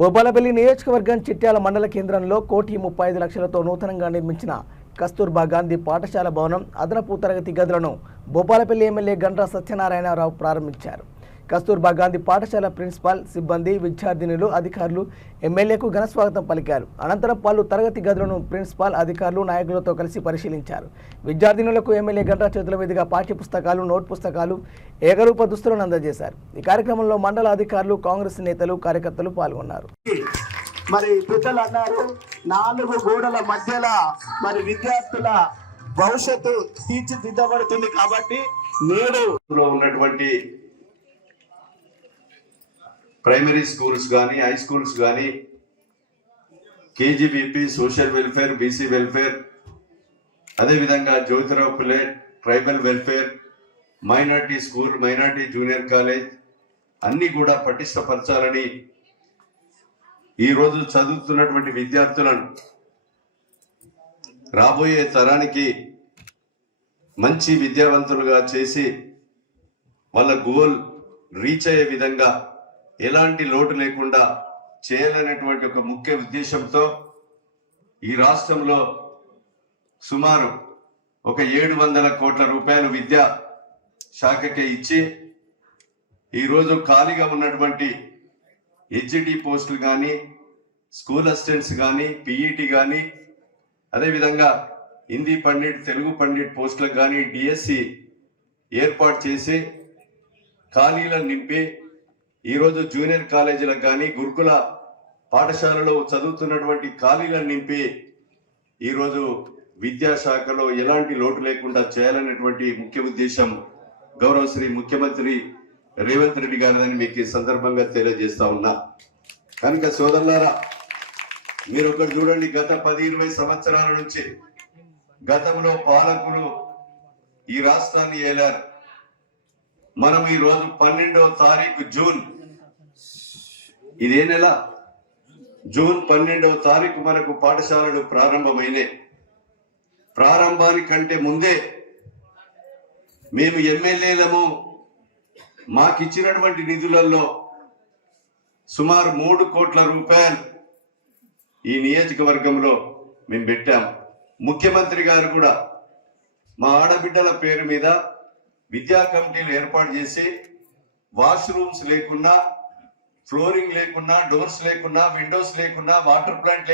భూపాలపల్లి నియోజకవర్గం చిట్యాల మండల కేంద్రంలో 1,35 లక్షలతో నూతనంగా నిర్మించిన కస్తూర్బా గాంధీ పాఠశాల భవనం అదనపు తరగతి గదులను భూపాలపల్లి ఎమ్మెల్యే గండ్ర సత్యనారాయణరావు ప్రారంభించారు. కస్తూర్బా గాంధీ పాఠశాల ప్రిన్సిపాల్, సిబ్బంది, విద్యార్థినులు, అధికారులు ఎమ్మెల్యేకు ఘన స్వాగతం పలికారు. అనంతరం పలు తరగతి గదులను ప్రిన్సిపాల్, అధికారులు, నాయకులతో కలిసి పరిశీలించారు. విద్యార్థినులకు ఎమ్మెల్యే గండ్ర చేతుల మీదుగా పాఠ్య పుస్తకాలు, నోట్ పుస్తకాలు, ఏకరూప దుస్తులను అందజేశారు. ఈ కార్యక్రమంలో మండల అధికారులు, కాంగ్రెస్ నేతలు, కార్యకర్తలు పాల్గొన్నారు. మరి పెద్దలు అన్నారు, 4 గోడల మధ్యల మరి విద్యార్థుల భవిష్యత్తు తీర్చిదిద్దబడుతుంది. కాబట్టి నేడు ఉన్నటువంటి ప్రైమరీ స్కూల్స్ కానీ, హై స్కూల్స్ కానీ, KGBP, social welfare, BC welfare, అదేవిధంగా Jyotirao Phule tribal welfare, minority school, minority junior college అన్ని కూడా పటిష్టపరచాలని ఈరోజు చదువుతున్నటువంటి విద్యార్థులను రాబోయే తరానికి మంచి విద్యావంతులుగా చేసి వాళ్ళ గోల్ రీచ్ అయ్యే విధంగా ఎలాంటి లోటు లేకుండా చేయాలనేటువంటి ఒక ముఖ్య ఉద్దేశంతో ఈ రాష్ట్రంలో సుమారు 700 కోట్ల రూపాయలు విద్యా శాఖకే ఇచ్చి ఈరోజు ఖాళీగా ఉన్నటువంటి హెచ్డి పోస్టులు కానీ, స్కూల్ అసిస్టెంట్స్ కానీ, పీఈటీ కానీ, అదేవిధంగా హిందీ పండిట్, తెలుగు పండిట్ పోస్టులకు కానీ డిఎస్సి ఏర్పాటు చేసి ఖాళీలను నింపి ఈరోజు జూనియర్ కాలేజీలకు కానీ, గురుకుల పాఠశాలలో చదువుతున్నటువంటి ఖాళీలను నింపి ఈరోజు విద్యాశాఖలో ఎలాంటి లోటు లేకుండా చేయాలనేటువంటి ముఖ్య ఉద్దేశం గౌరవ శ్రీ ముఖ్యమంత్రి రేవంత్ రెడ్డి గారిదని మీకు ఈ సందర్భంగా తెలియజేస్తా ఉన్నా. కనుక సోదరులారా, మీరు ఒకటి చూడండి, గత 10-20 సంవత్సరాల నుంచి గతంలో పాలకులు ఈ రాష్ట్రాన్ని ఏలారు. మనం ఈ రోజు 12వ తారీఖు జూన్, ఇదే నెల జూన్ 12వ తారీఖు మనకు పాఠశాలలు ప్రారంభమైనాయి. ప్రారంభానికంటే ముందే మేము ఎమ్మెల్యేలము మాకిచ్చినటువంటి నిధులలో సుమారు 3 కోట్ల రూపాయలు ఈ నియోజకవర్గంలో మేము పెట్టాం. ముఖ్యమంత్రి గారు కూడా మా ఆడబిడ్డల పేరు మీద విద్యా కమిటీలు ఏర్పాటు చేసి వాష్రూమ్స్ లేకున్నా, ఫ్లోరింగ్ లేకున్నా, డోర్స్ లేకున్నా, విండోస్ లేకున్నా, వాటర్ ప్లాంట్